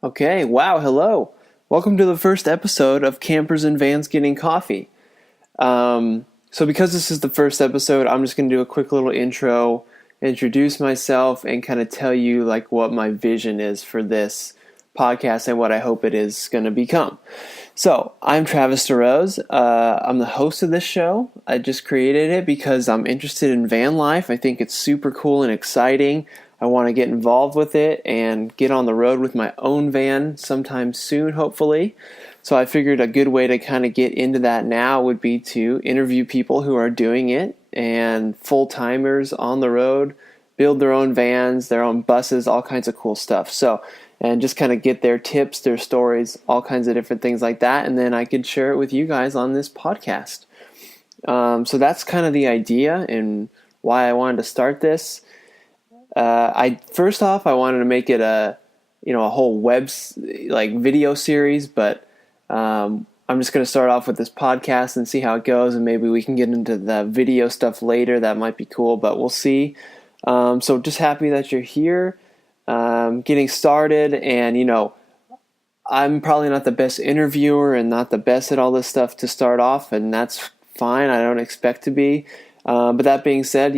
Okay, wow, hello. Welcome to the first episode of Campers and Vans Getting Coffee. So because this is the first episode, I'm just going to do a quick little intro, introduce myself, and kind of tell you like what my vision is for this podcast and what I hope it is going to become. So I'm Travis DeRose. I'm the host of this show. I just created it because I'm interested in van life. I think it's super cool and exciting. I want to get involved with it and get on the road with my own van sometime soon, hopefully. So I figured a good way to kind of get into that now would be to interview people who are doing it and full-timers on the road, build their own vans, their own buses, all kinds of cool stuff. So, and just kind of get their tips, their stories, all kinds of different things like that. And then I could share it with you guys on this podcast. So that's kind of the idea and why I wanted to start this. First off, I wanted to make it a whole video series, but I'm just going to start off with this podcast and see how it goes, and maybe we can get into the video stuff later. That might be cool, but we'll see. So just happy that you're here, getting started, and I'm probably not the best interviewer and not the best at all this stuff to start off, and that's fine. I don't expect to be. But that being said,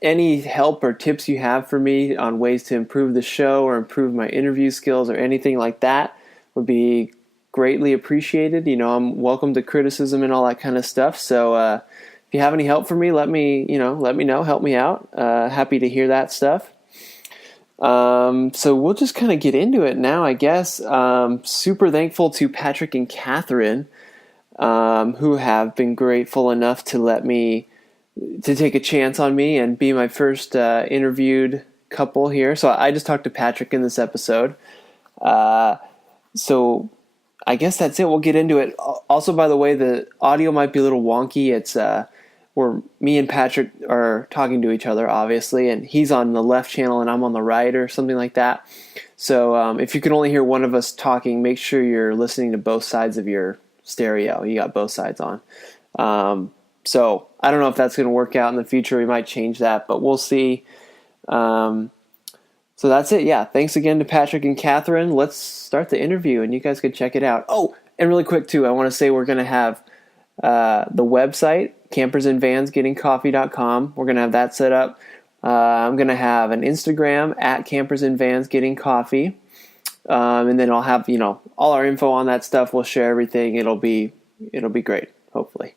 any help or tips you have for me on ways to improve the show or improve my interview skills or anything like that would be greatly appreciated. I'm welcome to criticism and all that kind of stuff. So if you have any help for me, let me know, help me out. Happy to hear that stuff. So we'll just kind of get into it now, I guess. Super thankful to Patrick and Catherine, who have been grateful enough to let me to take a chance on me and be my first interviewed couple here. So I just talked to Patrick in this episode. So I guess that's it. We'll get into it. Also, by the way, the audio might be a little wonky. It's where me and Patrick are talking to each other, obviously, and he's on the left channel and I'm on the right or something like that. So if you can only hear one of us talking, make sure you're listening to both sides of your stereo. You got both sides on. So I don't know if that's going to work out in the future. We might change that, but we'll see. So that's it. Yeah. Thanks again to Patrick and Catherine. Let's start the interview and you guys can check it out. Oh, and really quick too, I want to say we're going to have the website, campersandvansgettingcoffee.com. We're going to have that set up. I'm going to have an Instagram at campersandvansgettingcoffee. And then I'll have, all our info on that stuff. We'll share everything. It'll be great, hopefully.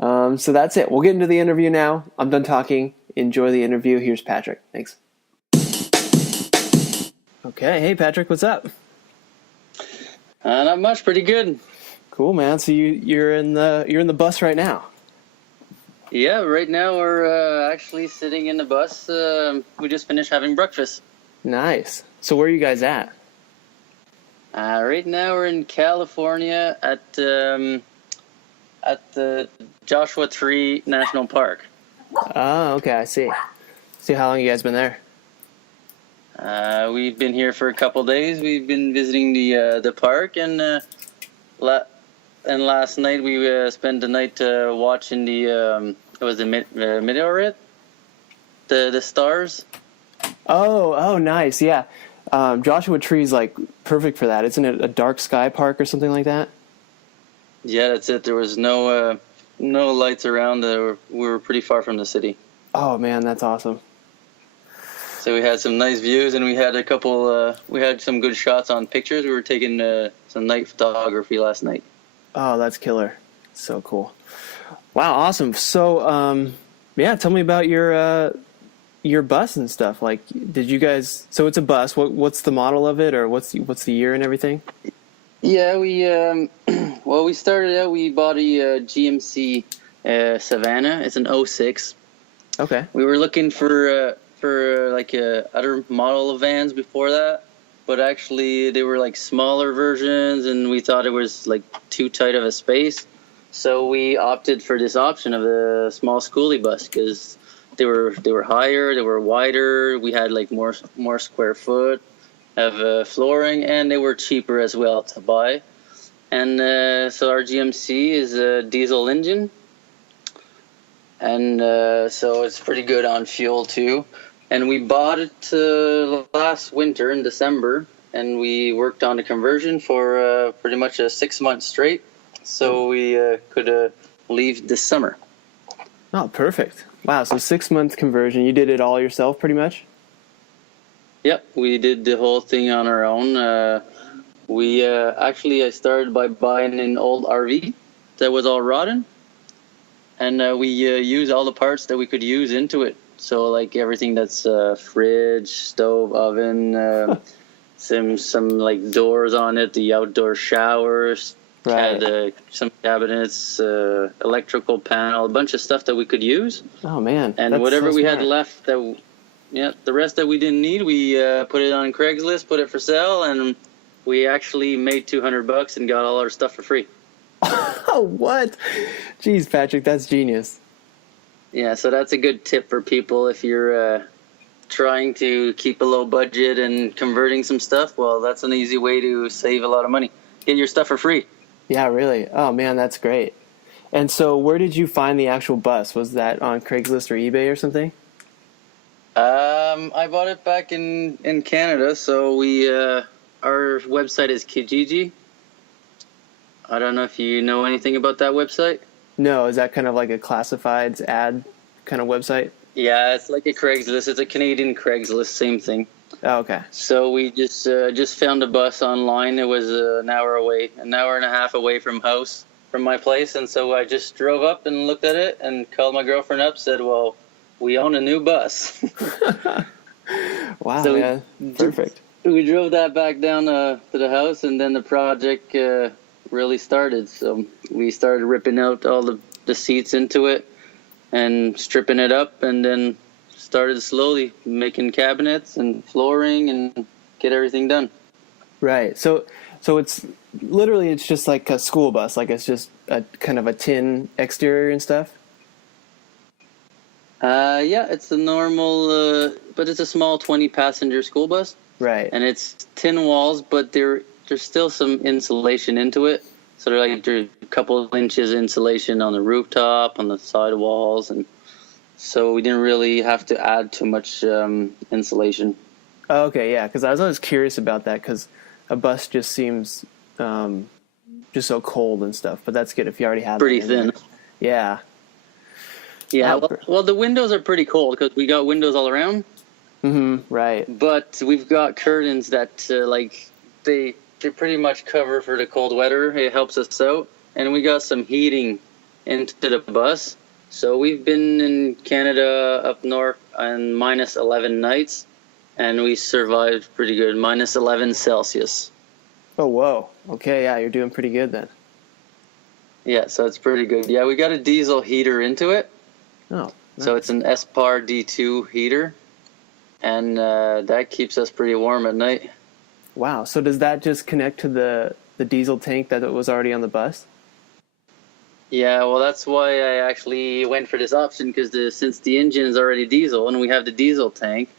So that's it. We'll get into the interview now. I'm done talking. Enjoy the interview. Here's Patrick. Thanks. Okay. Hey, Patrick, what's up? Not much. Pretty good. Cool, man. So you're in the bus right now. Yeah, right now we're actually sitting in the bus. We just finished having breakfast. Nice. So where are you guys at? Right now we're in California at the Joshua Tree National Park. Oh, okay. I see. See, how long you guys been there? We've been here for a couple days. We've been visiting the park, and last night we spent the night watching the meteorite, the stars. Oh, nice. Yeah. Joshua Tree's like perfect for that. Isn't it a dark sky park or something like that? Yeah, that's it. There was no lights around. We were pretty far from the city. Oh man, that's awesome. So we had some nice views, and we had a couple. We had some good shots on pictures. We were taking some night photography last night. Oh, that's killer. So cool. Wow, awesome. So, yeah, tell me about your bus and stuff. Like, did you guys? So it's a bus. What's the model of it, or what's the year and everything? Yeah, we started out. We bought a GMC Savannah. It's an 06. Okay. We were looking for like other model of vans before that, but actually they were like smaller versions, and we thought it was like too tight of a space. So we opted for this option of a small schoolie bus because they were higher, they were wider. We had like more square foot of flooring, and they were cheaper as well to buy. And so our GMC is a diesel engine, and so it's pretty good on fuel too. And we bought it last winter in December, and we worked on the conversion for pretty much 6 months straight. So we could leave this summer. Oh, perfect. Wow, so 6 month conversion. You did it all yourself pretty much? Yep, we did the whole thing on our own. I started by buying an old RV that was all rotten, and we used all the parts that we could use into it. So like everything that's fridge, stove, oven, some like doors on it, the outdoor showers, Right. had some cabinets, electrical panel, a bunch of stuff that we could use. Oh, man. And that's whatever so we smart. had left, the rest that we didn't need, we put it on Craigslist, put it for sale, and we actually made $200 and got all our stuff for free. Oh, what? Jeez, Patrick, that's genius. Yeah, so that's a good tip for people if you're trying to keep a low budget and converting some stuff. Well, that's an easy way to save a lot of money. Get your stuff for free. Yeah, really. Oh, man, that's great. And so where did you find the actual bus? Was that on Craigslist or eBay or something? I bought it back in Canada, so our website is Kijiji. I don't know if you know anything about that website. No, is that kind of like a classifieds ad kind of website? Yeah, it's like a Craigslist. It's a Canadian Craigslist, same thing. Oh, okay. So we just found a bus online. It was an hour and a half away from my place, and so I just drove up and looked at it and called my girlfriend up, said, "Well, we own a new bus." Wow, So yeah, perfect. We drove that back down to the house, and then the project really started. So we started ripping out all the seats into it and stripping it up, and then started slowly making cabinets and flooring and get everything done. Right. So it's just like a school bus, like it's just a kind of a tin exterior and stuff. Yeah, it's a normal, but it's a small 20-passenger school bus. Right. And it's tin walls, but there's still some insulation into it. So there's a couple of inches insulation on the rooftop, on the side walls, and so we didn't really have to add too much insulation. Oh, okay, yeah, because I was always curious about that because a bus just seems just so cold and stuff. But that's good if you already have Pretty that in thin. there. Yeah. Yeah, Oh, well, the windows are pretty cold because we got windows all around. Mm-hmm. Right. But we've got curtains that they pretty much cover for the cold weather. It helps us out, and we got some heating into the bus. So we've been in Canada up north on minus 11 nights, and we survived pretty good. Minus 11 Celsius. Oh, whoa. Okay, yeah, you're doing pretty good then. Yeah, so it's pretty good. Yeah, we got a diesel heater into it. Oh. So it's an SPAR D2 heater, and that keeps us pretty warm at night. Wow. So does that just connect to the diesel tank that was already on the bus? Yeah, well, that's why I actually went for this option, because since the engine is already diesel and we have the diesel tank,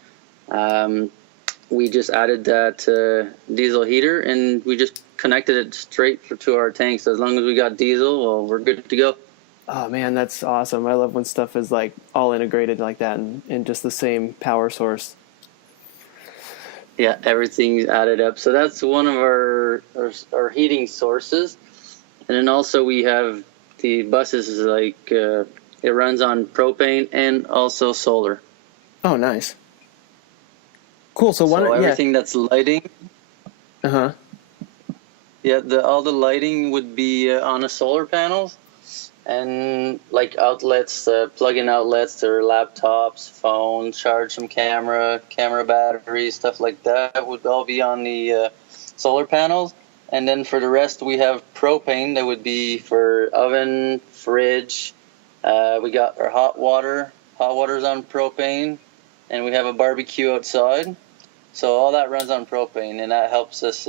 we just added that diesel heater and we just connected it straight to our tank. So as long as we got diesel, well, we're good to go. Oh, man, that's awesome. I love when stuff is like all integrated like that and just the same power source. Yeah, everything's added up. So that's one of our heating sources. And then also we have the buses like it runs on propane and also solar. Oh, nice. Cool. So everything that's lighting. Uh-huh. Yeah, all the lighting would be on the solar panels, and like outlets, plug-in outlets or laptops, phones, charge some camera batteries, stuff like that would all be on the solar panels. And then for the rest, we have propane that would be for oven, fridge. We got our hot water. Hot water's on propane, and we have a barbecue outside. So all that runs on propane, and that helps us.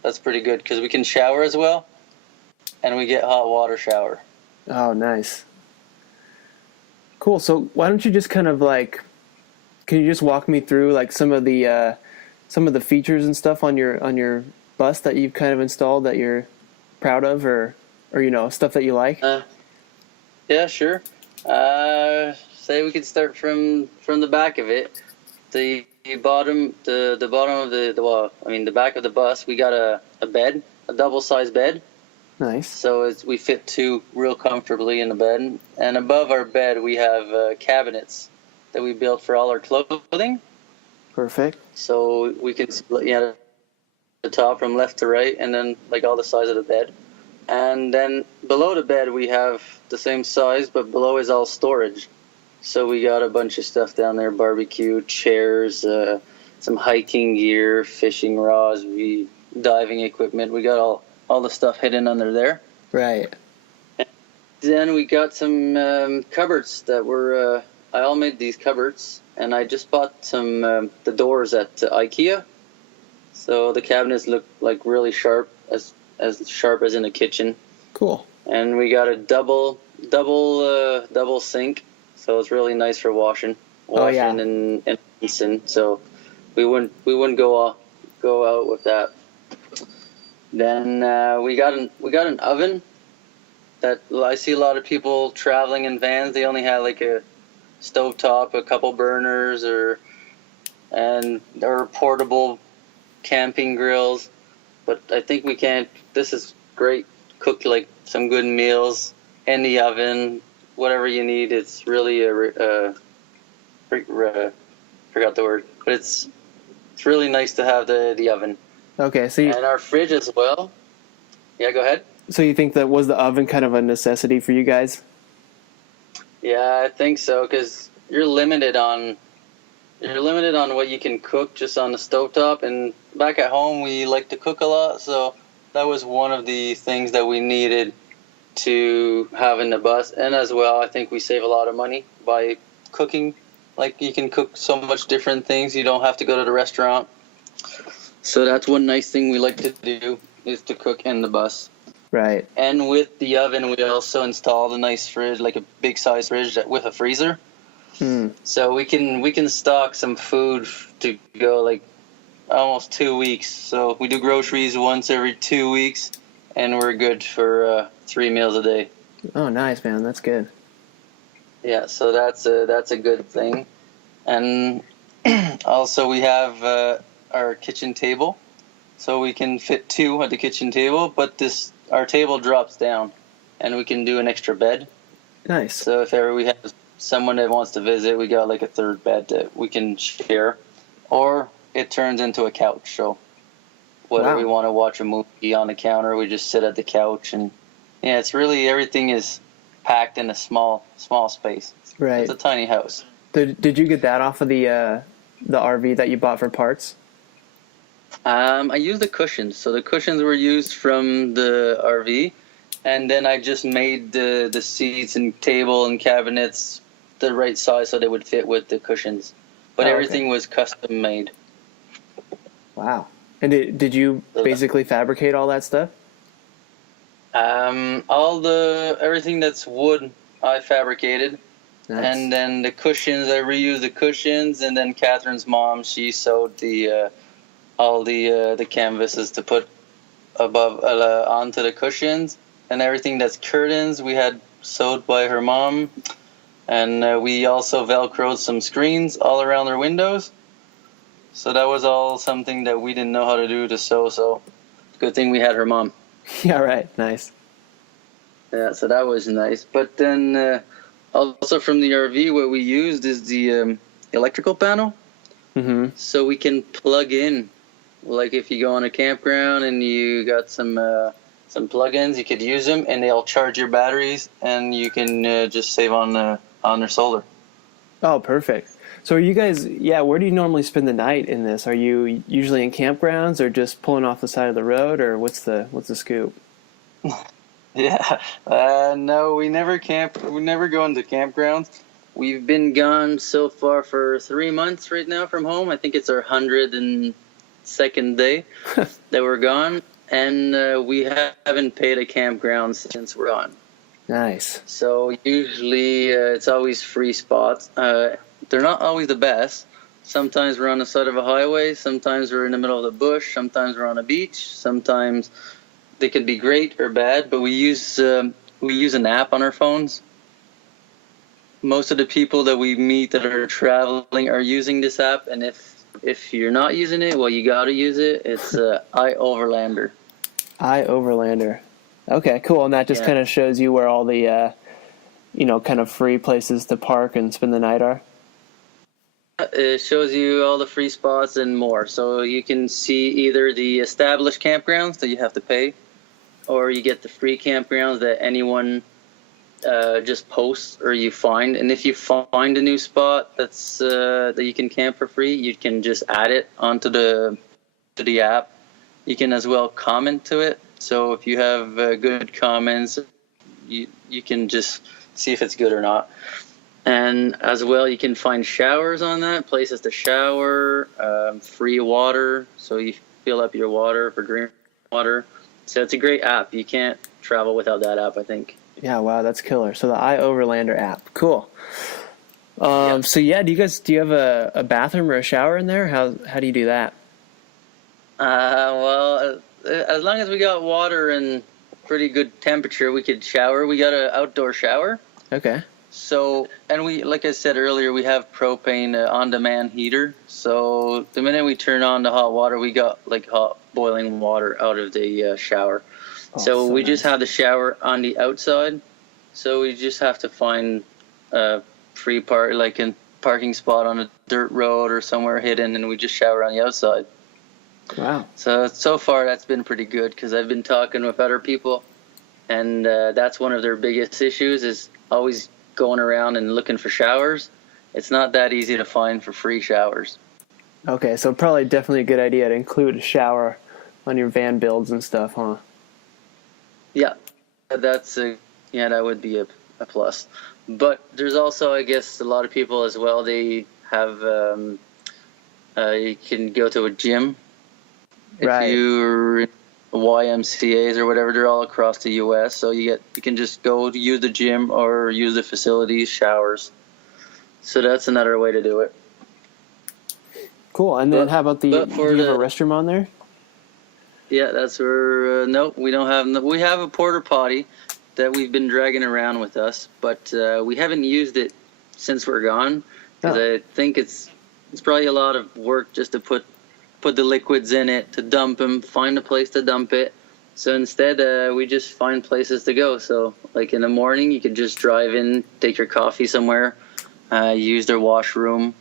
That's pretty good because we can shower as well, and we get hot water shower. Oh, nice. Cool. So why don't you just kind of like, can you just walk me through like some of the features and stuff on your bus that you've kind of installed that you're proud of, or stuff that you like? Yeah, sure. Say we could start from the back of it. The bottom, the bottom of the back of the bus, we got a bed, a double-sized bed. Nice. So we fit two real comfortably in the bed. And above our bed, we have cabinets that we built for all our clothing. Perfect. So we can split the top from left to right, and then like all the size of the bed. And then below the bed, we have the same size, but below is all storage. So we got a bunch of stuff down there: barbecue, chairs, some hiking gear, fishing rods, diving equipment. We got all the stuff hidden under there. Right. And then we got some cupboards that were. I all made these cupboards, and I just bought some the doors at IKEA. So the cabinets look like really sharp, as sharp as in a kitchen. Cool. And we got a double sink, so it's really nice for washing and rinsing. So we wouldn't go out with that. Then we got an oven that I see a lot of people traveling in vans. They only have like a stovetop, a couple burners, or portable camping grills. But I think we can't. This is great. Cook like some good meals in the oven, whatever you need. It's really forgot the word, but it's really nice to have the oven. Okay, so and our fridge as well. Yeah, go ahead. So you think that was the oven kind of a necessity for you guys? Yeah, I think so, because you're limited on what you can cook just on the stovetop. And back at home, we like to cook a lot, so that was one of the things that we needed to have in the bus. And as well, I think we save a lot of money by cooking. Like, you can cook so much different things. You don't have to go to the restaurant. So that's one nice thing we like to do, is to cook in the bus. Right. And with the oven, we also installed a nice fridge, like a big size fridge with a freezer. So we can stock some food to go like almost 2 weeks. So we do groceries once every 2 weeks, and we're good for 3 meals a day. Oh, nice, man. That's good. Yeah, so that's a good thing. And also we have our kitchen table, so we can fit two at the kitchen table. But our table drops down, and we can do an extra bed. Nice. So if ever we have someone that wants to visit, we got like a third bed that we can share, or it turns into a couch. So whether we want to watch a movie on the counter, we just sit at the couch, and it's really, everything is packed in a small space. Right. It's a tiny house. Did you get that off of the RV that you bought for parts? I used the cushions. So the cushions were used from the RV, and then I just made the seats and table and cabinets the right size so they would fit with the cushions. But everything was custom made. Wow. And did you basically fabricate all that stuff? Everything that's wood, I fabricated. Nice. And then the cushions, I reused the cushions, and then Catherine's mom, she sewed all the canvases to put above onto the cushions, and everything that's curtains we had sewed by her mom, and we also velcroed some screens all around their windows. So that was all something that we didn't know how to do to sew. So good thing we had her mom. Yeah, right. Nice. Yeah, so that was nice. But then also from the RV, what we used is the electrical panel. Mm-hmm. So we can plug in. Like if you go on a campground and you got some plug-ins, you could use them, and they'll charge your batteries, and you can just save on their solar. Oh, perfect. So are you guys, where do you normally spend the night in this? Are you usually in campgrounds, or just pulling off the side of the road, or what's the scoop? Yeah, no, we never camp. We never go into campgrounds. We've been gone so far for 3 months right now from home. I think it's our 102nd day that we're gone, and we haven't paid a campground since we're gone. Nice. So usually it's always free spots. They're not always the best. Sometimes we're on the side of a highway. Sometimes we're in the middle of the bush. Sometimes we're on a beach. Sometimes they could be great or bad. But we use an app on our phones. most of the people that we meet that are traveling are using this app, and if you're not using it, well, you got to use it. It's iOverlander. iOverlander. Okay, cool. And that just Yeah. kind of shows you where all the, kind of free places to park and spend the night are. It shows you all the free spots and more. So you can see either the established campgrounds that you have to pay, or you get the free campgrounds that anyone just posts or you find. And if you find a new spot that's that you can camp for free, you can just add it onto the app. You can as well comment to it. So if you have good comments, you can just see if it's good or not. And as well, you can find showers on that, places to shower, free water. So you fill up your water for drinking water. So it's a great app. You can't travel without that app, I think. Yeah, wow, that's killer. So the iOverlander app, cool. So yeah, do you have a bathroom or a shower in there? How do you do that? Well, as long as we got water and pretty good temperature, we could shower. We got an outdoor shower. Okay. So, and we, like I said earlier, we have propane on-demand heater. So the minute we turn on the hot water, we got like hot boiling water out of the shower. So we just have the shower on the outside. So we just have to find a free parking spot on a dirt road or somewhere hidden, and we just shower on the outside. Wow. So far that's been pretty good, because I've been talking with other people, and that's one of their biggest issues is always going around and looking for showers. It's not that easy to find for free showers. Okay, so probably definitely a good idea to include a shower on your van builds and stuff, huh? Yeah, that would be a plus. But there's also, I guess, a lot of people as well. They have you can go to a gym Right. if you're in YMCA's or whatever. They're all across the U.S. So you can just go to use the gym or use the facilities, showers. So that's another way to do it. Cool. And then how about do you have a restroom on there? Yeah, that's where, nope, we don't have, we have a porta potty that we've been dragging around with us, but we haven't used it since we're gone, because I think it's probably a lot of work just to put the liquids in it, to dump them, find a place to dump it. So instead, we just find places to go. So like in the morning, you could just drive in, take your coffee somewhere, use their washroom,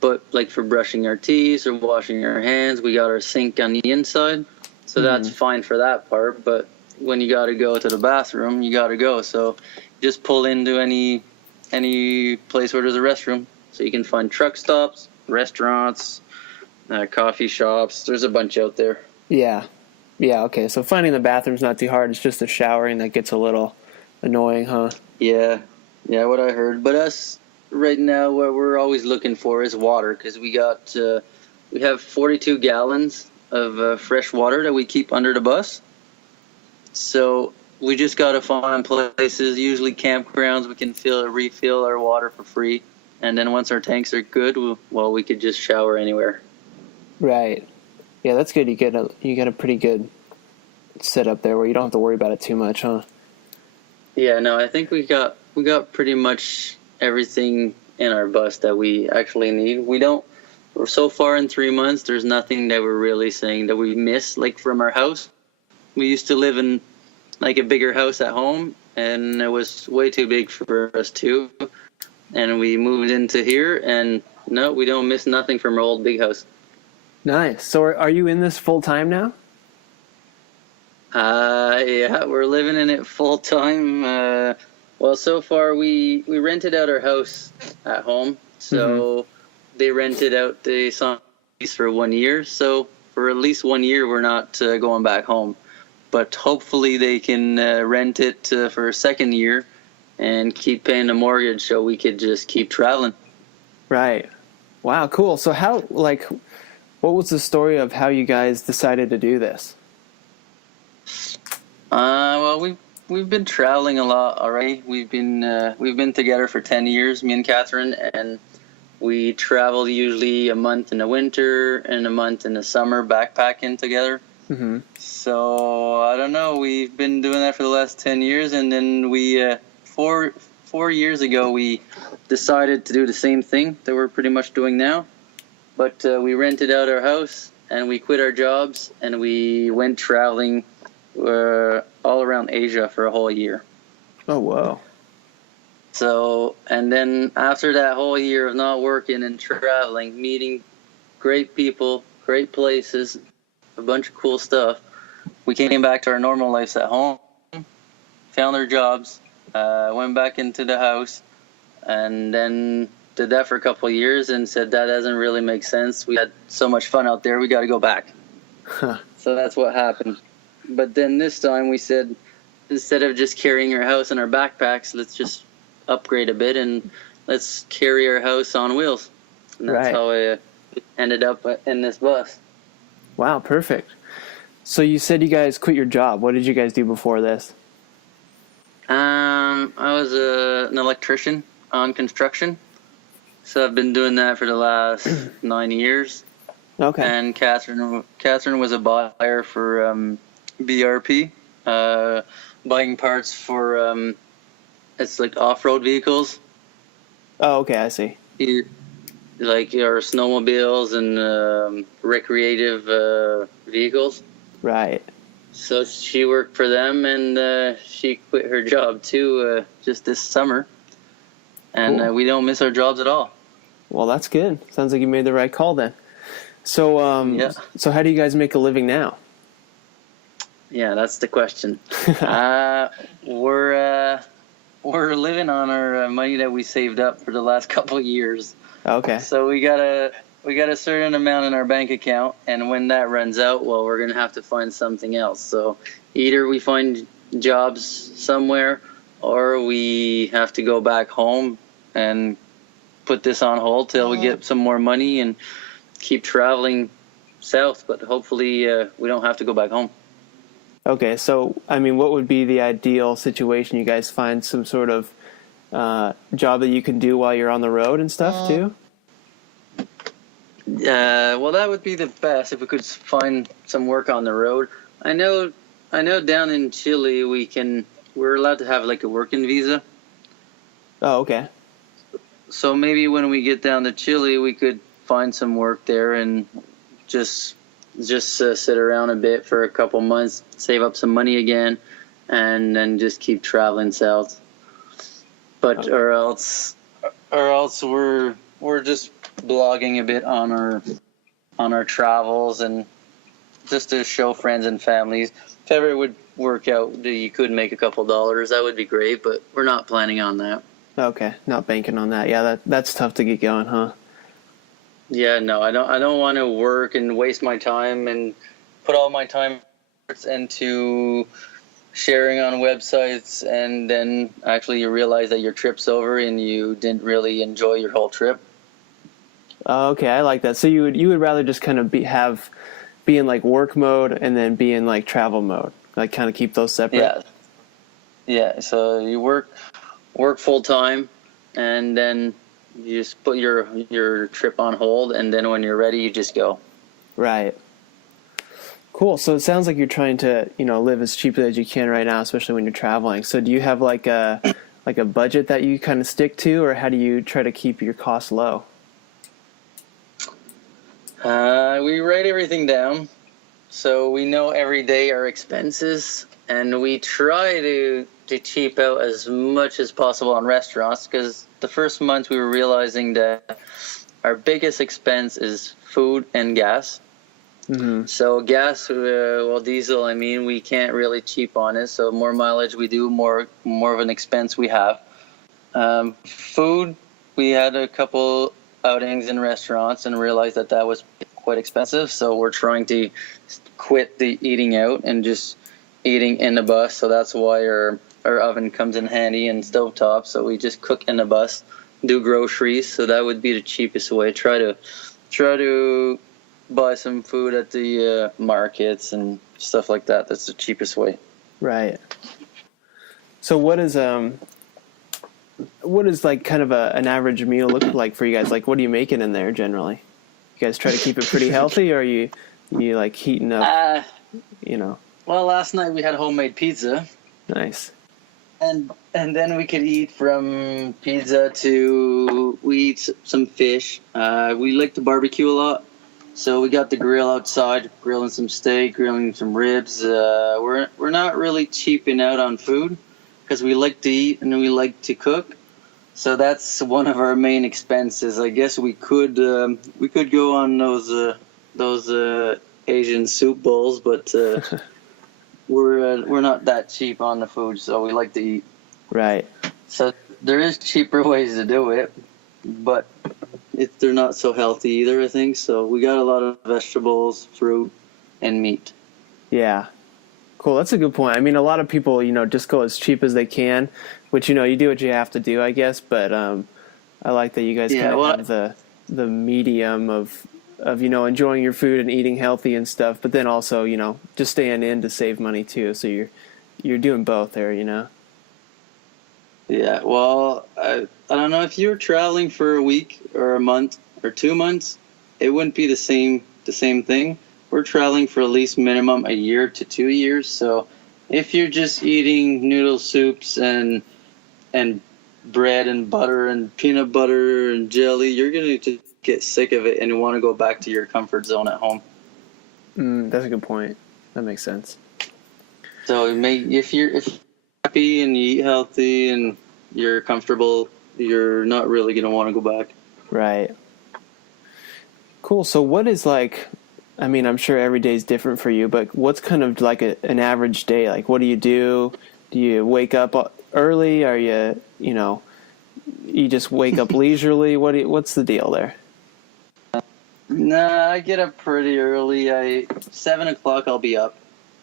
but like for brushing our teeth or washing our hands, we got our sink on the inside. So that's fine for that part. But when you got to go to the bathroom, you got to go. So just pull into any place where there's a restroom. So you can find truck stops, restaurants, coffee shops. There's a bunch out there. Yeah. Yeah, okay. So finding the bathroom's not too hard. It's just the showering that gets a little annoying, huh? Yeah, what I heard. But us right now, what we're always looking for is water, because we have 42 gallons of fresh water that we keep under the bus. So we just got to find places, usually campgrounds, we can refill our water for free. And then once our tanks are good, we could just shower anywhere. Right. Yeah, that's good. You get a pretty good setup there where you don't have to worry about it too much, huh? Yeah, no, I think we got pretty much everything in our bus that we actually need. We're so far in 3 months, there's nothing that we're really saying that we miss, like from our house. We used to live in like a bigger house at home, and it was way too big for us too. And we moved into here, and no, we don't miss nothing from our old big house. Nice. So are you in this full time now? Yeah, we're living in it full time. Well, so far we rented out our house at home, so they rented out the lease for 1 year. So for at least 1 year, we're not going back home. But hopefully they can rent it for a second year and keep paying the mortgage, so we could just keep traveling. Right. Wow, cool. So what was the story of how you guys decided to do this? Well, we've been traveling a lot already. We've been together for 10 years, me and Catherine, and we travel usually a month in the winter and a month in the summer backpacking together. Mm-hmm. So I don't know. We've been doing that for the last 10 years, and then we 4 4 years ago, we decided to do the same thing that we're pretty much doing now. But we rented out our house and we quit our jobs and we went traveling all around Asia for a whole year. Oh, whoa. So, and then after that whole year of not working and traveling, meeting great people, great places, a bunch of cool stuff, we came back to our normal lives at home, found our jobs, went back into the house, and then did that for a couple of years and said that doesn't really make sense. We had so much fun out there, we got to go back. Huh. So that's what happened. But then this time we said, instead of just carrying our house in our backpacks, let's just upgrade a bit and let's carry our house on wheels. And that's Right. how I ended up in this bus. Wow, perfect. So you said you guys quit your job. What did you guys do before this? I was an electrician on construction. So I've been doing that for the last 9 years. Okay. And Catherine was a buyer for BRP, buying parts for it's like off-road vehicles, Oh, okay, I see. like our snowmobiles and recreative vehicles. Right. So she worked for them, and she quit her job too just this summer. And Cool. we don't miss our jobs at all. Well, that's good. Sounds like you made the right call then. So, Yeah. so how do you guys make a living now? Yeah, that's the question. We're living on our money that we saved up for the last couple of years. Okay. So we got a certain amount in our bank account, and when that runs out, well, we're gonna have to find something else. So either we find jobs somewhere, or we have to go back home and put this on hold till we get some more money and keep traveling south. But hopefully, we don't have to go back home. Okay, so, I mean, what would be the ideal situation? You guys find some sort of job that you can do while you're on the road and stuff, too? Well, that would be the best if we could find some work on the road. I know down in Chile we're allowed to have like a working visa. Oh, okay. So maybe when we get down to Chile, we could find some work there and just sit around a bit for a couple months, save up some money again, and then just keep traveling south. But Okay. or else we're just blogging a bit on our travels and just to show friends and families. If ever it would work out that you could make a couple dollars, that would be great, but we're not planning on that. Okay, not banking on that. Yeah, that's tough to get going, huh? Yeah, no, I don't want to work and waste my time and put all my time into sharing on websites, and then actually you realize that your trip's over and you didn't really enjoy your whole trip. Okay, I like that. So you would rather just kind of be in like work mode and then be in like travel mode, like kind of keep those separate. Yeah. So you work full time, and then you just put your trip on hold, and then when you're ready, you just go. Right. Cool. So it sounds like you're trying to, live as cheaply as you can right now, especially when you're traveling. So do you have like a budget that you kind of stick to, or how do you try to keep your costs low? We write everything down, so we know every day our expenses, and we try to cheap out as much as possible on restaurants, because the first month we were realizing that our biggest expense is food and gas. Mm-hmm. So gas, diesel, we can't really cheap on it. So more mileage we do, more of an expense we have. Food, we had a couple outings in restaurants and realized that was quite expensive. So we're trying to quit the eating out and just eating in the bus. So that's why our oven comes in handy and stovetop. So we just cook in the bus, do groceries. So that would be the cheapest way. Try to buy some food at the markets and stuff like that. That's the cheapest way. Right. So what is like kind of an average meal look like for you guys? Like, what are you making in there generally? You guys try to keep it pretty healthy, or are you like heating up? Well, last night we had homemade pizza. Nice. and then we could eat from pizza to we eat some fish. We like to barbecue a lot, so we got the grill outside, grilling some steak, grilling some ribs. We're not really cheaping out on food because we like to eat and we like to cook. So that's one of our main expenses. I guess we could go on those Asian soup bowls, but we're not that cheap on the food, so we like to eat. Right. So there is cheaper ways to do it, but they're not so healthy either, I think. So we got a lot of vegetables, fruit, and meat. Yeah. Cool. That's a good point. I mean, a lot of people, just go as cheap as they can, which, you do what you have to do, I guess. But I like that you guys kind of have the medium of enjoying your food and eating healthy and stuff, but then also, just staying in to save money too. So you're doing both there, Yeah. Well, I don't know if you're traveling for a week or a month or 2 months, it wouldn't be the same thing. We're traveling for at least minimum a year to 2 years. So if you're just eating noodle soups and bread and butter and peanut butter and jelly, you're going to get sick of it and you want to go back to your comfort zone at home. That's a good point. That makes sense. So if you're happy and you eat healthy and you're comfortable, you're not really going to want to go back. Right. Cool. So what is I'm sure every day is different for you, but what's kind of like an average day? Like, what do you do? Do you wake up early? Are you, you just wake up leisurely? What's the deal there? Nah, I get up pretty early. 7 o'clock I'll be up.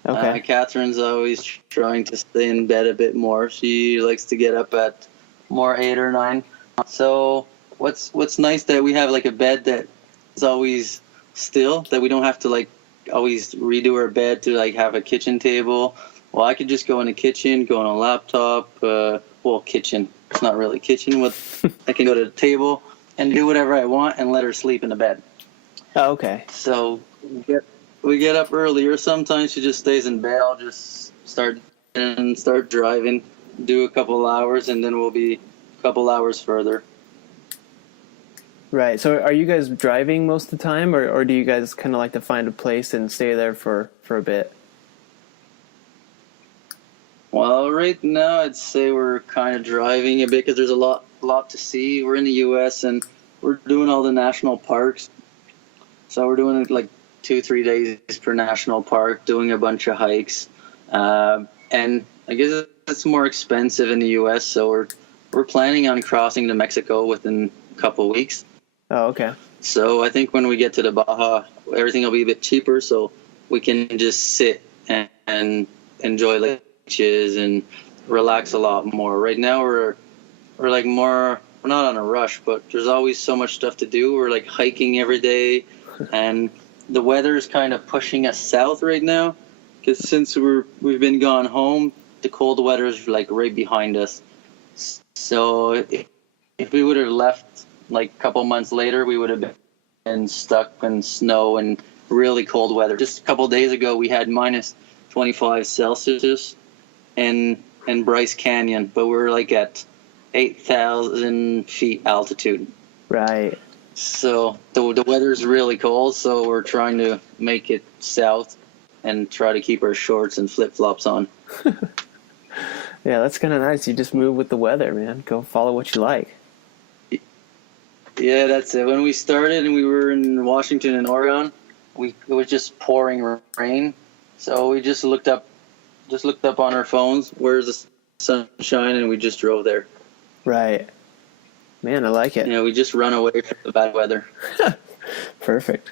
Okay. Catherine's always trying to stay in bed a bit more. She likes to get up at more 8 or 9. So what's nice that we have like a bed that is always still, that we don't have to always redo our bed to have a kitchen table. Well, I could just go in the kitchen, go on a laptop. Kitchen. It's not really kitchen. I can go to the table and do whatever I want and let her sleep in the bed. Oh, okay. So we get up earlier. Sometimes she just stays in bed. I'll just start driving, do a couple hours, and then we'll be a couple hours further. Right. So are you guys driving most of the time, or do you guys kind of like to find a place and stay there for a bit? Well, right now I'd say we're kind of driving a bit because there's a lot to see. We're in the U.S. and we're doing all the national parks. So we're doing 2-3 days per national park, doing a bunch of hikes. And I guess it's more expensive in the U.S. So we're planning on crossing to Mexico within a couple weeks. Oh, okay. So I think when we get to the Baja, everything will be a bit cheaper, so we can just sit and enjoy beaches and relax a lot more. Right now we're not on a rush, but there's always so much stuff to do. We're hiking every day, and the weather's kind of pushing us south right now, because since we've been gone home, the cold weather's right behind us. So if we would have left a couple months later, we would have been stuck in snow and really cold weather. Just a couple days ago, we had minus 25 Celsius in Bryce Canyon, but we're at 8,000 feet altitude. Right. So the weather's really cold, so we're trying to make it south and try to keep our shorts and flip-flops on. Yeah, that's kind of nice. You just move with the weather, man. Go follow what you like. Yeah, that's it. When we started and we were in Washington and Oregon, it was just pouring rain. So we just looked up on our phones, where's the sunshine, and we just drove there. Right. Man, I like it. We just run away from the bad weather. Perfect.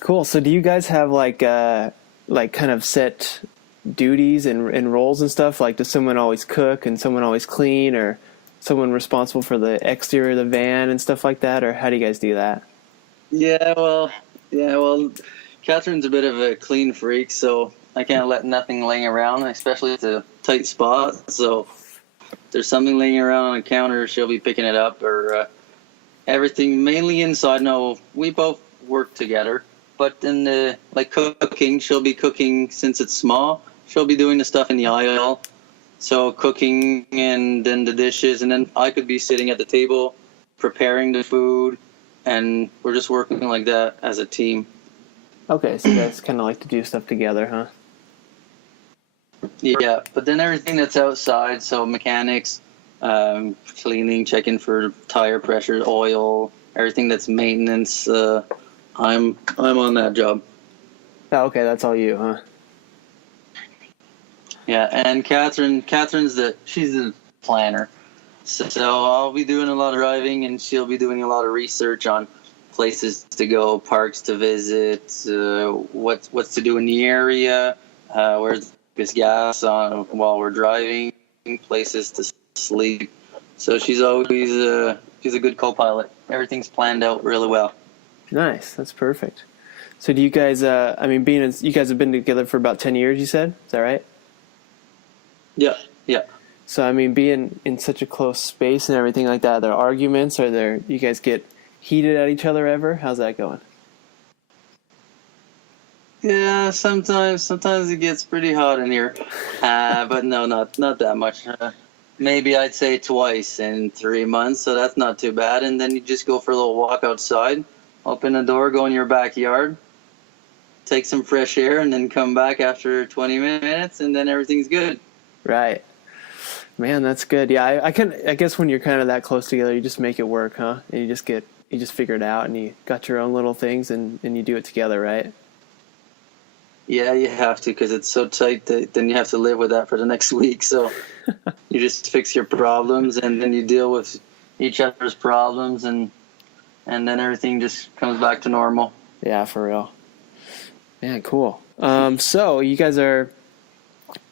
Cool. So do you guys have kind of set duties and roles and stuff? Does someone always cook and someone always clean, or someone responsible for the exterior of the van and stuff like that? Or how do you guys do that? Yeah, well, Catherine's a bit of a clean freak, so I can't let nothing laying around, especially if it's a tight spot. So if there's something laying around on the counter, she'll be picking it up, or everything mainly inside. No, we both work together, but in the cooking, she'll be cooking since it's small. She'll be doing the stuff in the aisle. So cooking and then the dishes, and then I could be sitting at the table preparing the food, and we're just working like that as a team. Okay, so you guys kind of like to do stuff together, huh? Yeah, but then everything that's outside, so mechanics, cleaning, checking for tire pressure, oil, everything that's maintenance, I'm on that job. Oh, okay, that's all you, huh? Yeah, and Catherine's she's the planner. So I'll be doing a lot of driving, and she'll be doing a lot of research on places to go, parks to visit, what's to do in the area, where's this gas on while we're driving, places to sleep. So she's always she's a good co-pilot. Everything's planned out really well. Nice, that's perfect. So do you guys, you guys have been together for about 10 years, you said? Is that right? Yeah, yeah. So, I mean, being in such a close space and everything like that, are there arguments? You guys get heated at each other ever? How's that going? Yeah, sometimes it gets pretty hot in here, but no, not that much. Maybe I'd say twice in 3 months, so that's not too bad. And then you just go for a little walk outside, open the door, go in your backyard, take some fresh air, and then come back after 20 minutes, and then everything's good. Right. Man, that's good. Yeah, I guess when you're kind of that close together, you just make it work, huh? And you just figure it out, and you got your own little things, and you do it together, right? Yeah, you have to, because it's so tight that then you have to live with that for the next week. So you just fix your problems, and then you deal with each other's problems, and then everything just comes back to normal. Yeah, for real. Man, cool. So you guys are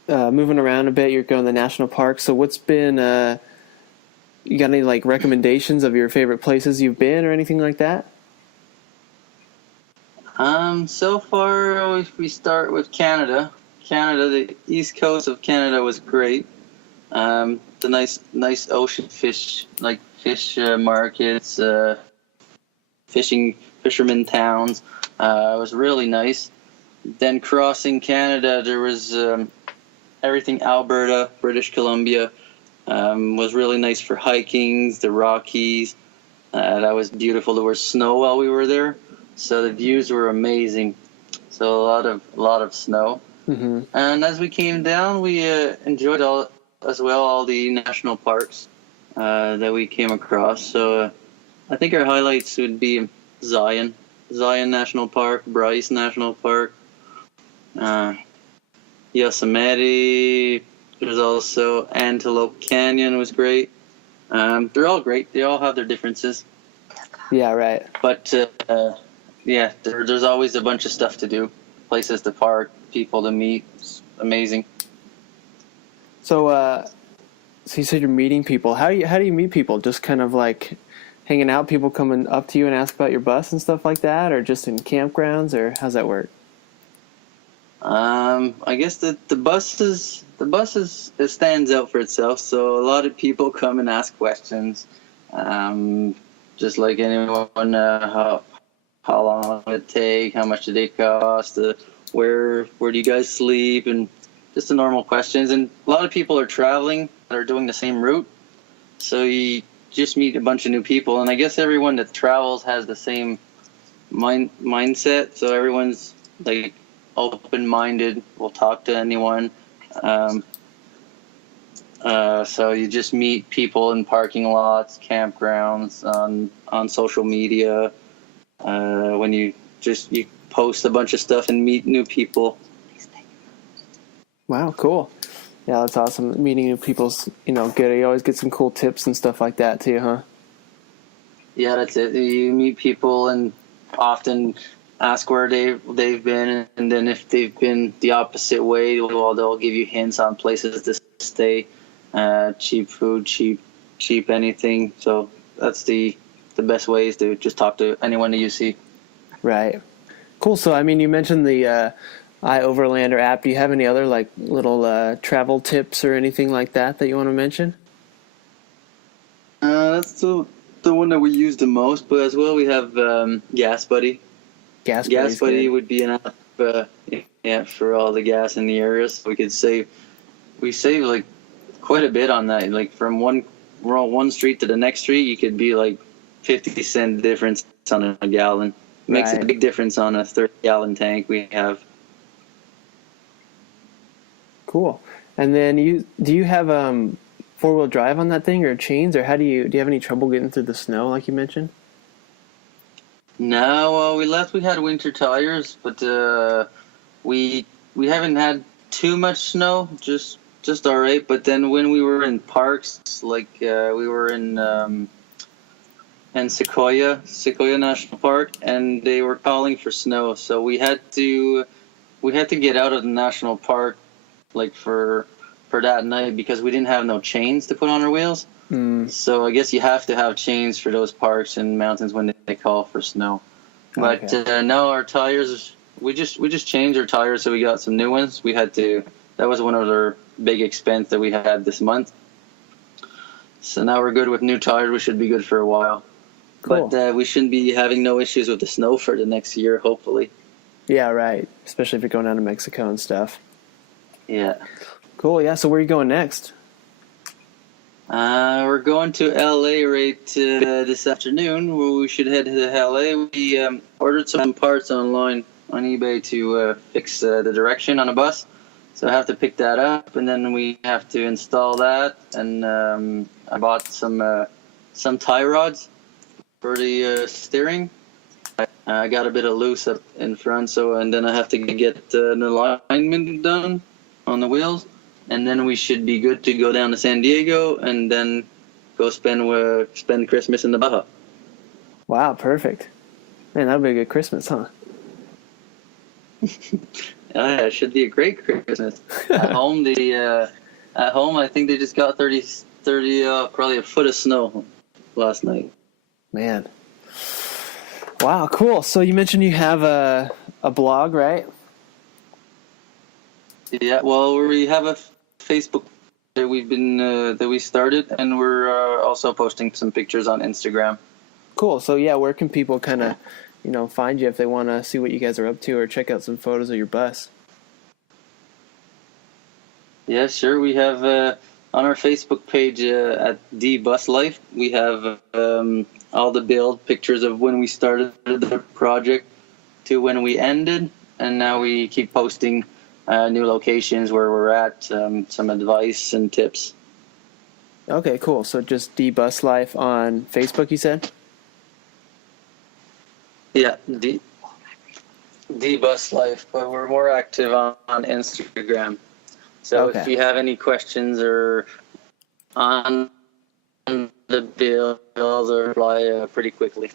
moving around a bit. You're going to the national park. So what's been you got any like recommendations of your favorite places you've been or anything like that? So far we start with Canada. The east coast of Canada was great. The nice ocean fish, like fish markets, fishermen towns. It was really nice. Then crossing Canada, there was everything Alberta, British Columbia, was really nice for hiking. The Rockies, that was beautiful. There was snow while we were there, so the views were amazing. So a lot of snow. Mm-hmm. And as we came down, we enjoyed all the national parks that we came across. So I think our highlights would be Zion National Park, Bryce National Park, Yosemite. There's also Antelope Canyon was great. They're all great. They all have their differences. Yeah, right. But yeah, there's always a bunch of stuff to do, places to park, people to meet. It's amazing. So you said you're meeting people. How do you meet people? Just kind of like hanging out, people coming up to you and ask about your bus and stuff like that, or just in campgrounds, or how's that work? I guess the buses it stands out for itself. So a lot of people come and ask questions, just like anyone. How long will it take? How much do they cost? Where do you guys sleep? And just the normal questions. And a lot of people are traveling that are doing the same route, so you just meet a bunch of new people. And I guess everyone that travels has the same mindset. So everyone's like open-minded, will talk to anyone. So you just meet people in parking lots, campgrounds, on social media. When you post a bunch of stuff and meet new people. Wow, cool. Yeah, that's awesome. Meeting new people's, good. You always get some cool tips and stuff like that too, huh? Yeah, that's it. You meet people and often ask where they've been, and then if they've been the opposite way, well, they'll give you hints on places to stay, cheap food, cheap anything. So that's the best way is to just talk to anyone that you see. Right. Cool. So, you mentioned the iOverlander app. Do you have any other like little travel tips or anything like that you want to mention? That's the one that we use the most, but as well we have Gas Buddy. Gas Buddy would be an app, for all the gas in the area, so we save like quite a bit on that. Like from one street to the next street, you could be like 50-cent difference on a gallon. Makes a big difference on a 30-gallon tank we have. Cool. And then do you have 4-wheel drive on that thing or chains, or do you have any trouble getting through the snow like you mentioned? No, we had winter tires, but we haven't had too much snow, just all right. But then when we were in parks, like we were in Sequoia National Park, and they were calling for snow, so we had to get out of the national park like for that night because we didn't have no chains to put on our wheels. So I guess you have to have chains for those parks and mountains when they call for snow. But no, our tires, we just changed our tires, so we got some new ones. That was one of our big expense that we had this month. So now we're good with new tires. We should be good for a while. Cool. But we shouldn't be having no issues with the snow for the next year, hopefully. Yeah, right. Especially if you're going down to Mexico and stuff. Yeah. Cool. Yeah. So where are you going next? We're going to LA right this afternoon. We should head to LA. We ordered some parts online on eBay to fix the direction on a bus. So I have to pick that up, and then we have to install that. And I bought some tie rods for the steering. I got a bit of loose up in front, and then I have to get an alignment done on the wheels. And then we should be good to go down to San Diego and then go spend Christmas in the Baja. Wow, perfect. Man, that'll be a good Christmas, huh? Yeah, it should be a great Christmas. At home, I think they just got 30 probably a foot of snow last night. Man. Wow, cool. So you mentioned you have a blog, right? Yeah, well, we have a Facebook that we started, and we're also posting some pictures on Instagram. Cool. So yeah, where can people kind of, find you if they want to see what you guys are up to or check out some photos of your bus? Yeah, sure. We have on our Facebook page at D-Bus Life, we have all the build pictures of when we started the project to when we ended, and now we keep posting new locations where we're at, some advice and tips. Okay, cool. So just D-Bus Life on Facebook, you said? Yeah, D-Bus Life, but we're more active on Instagram. So if you have any questions or on the build, I'll reply pretty quickly.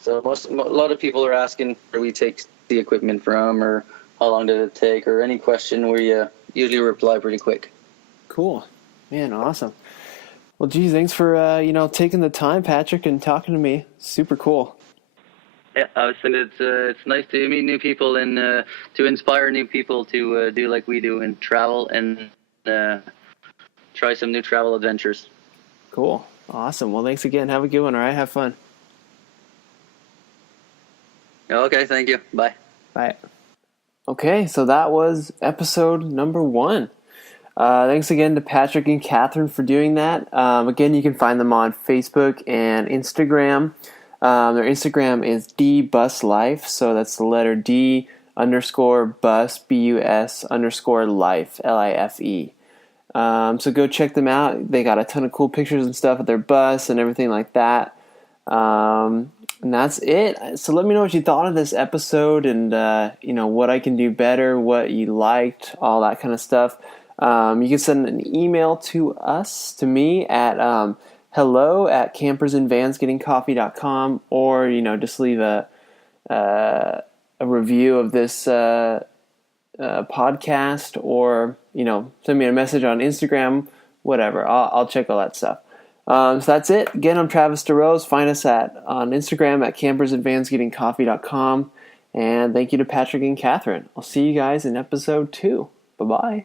So a lot of people are asking where we take the equipment from, or how long did it take, or any question we usually reply pretty quick. Cool. Man, awesome. Well, geez, thanks for taking the time, Patrick, and talking to me. Super cool. Yeah, I was thinking it's nice to meet new people and to inspire new people to do like we do and travel and try some new travel adventures. Cool. Awesome. Well, thanks again. Have a good one, all right? Have fun. Okay, thank you. Bye. Bye. Okay, so that was episode number 1. Thanks again to Patrick and Catherine for doing that. Again, you can find them on Facebook and Instagram. Their Instagram is dbuslife, so that's the letter D _bus, BUS _life, LIFE. So go check them out. They got a ton of cool pictures and stuff of their bus and everything like that. And that's it. So let me know what you thought of this episode and, what I can do better, what you liked, all that kind of stuff. You can send an email to me at hello@campersandvansgettingcoffee.com, or, just leave a review of this podcast, or, send me a message on Instagram, whatever. I'll check all that stuff. So that's it. Again, I'm Travis DeRose. Find us on Instagram at campersandvansgettingcoffee.com. And thank you to Patrick and Catherine. I'll see you guys in episode 2. Bye-bye.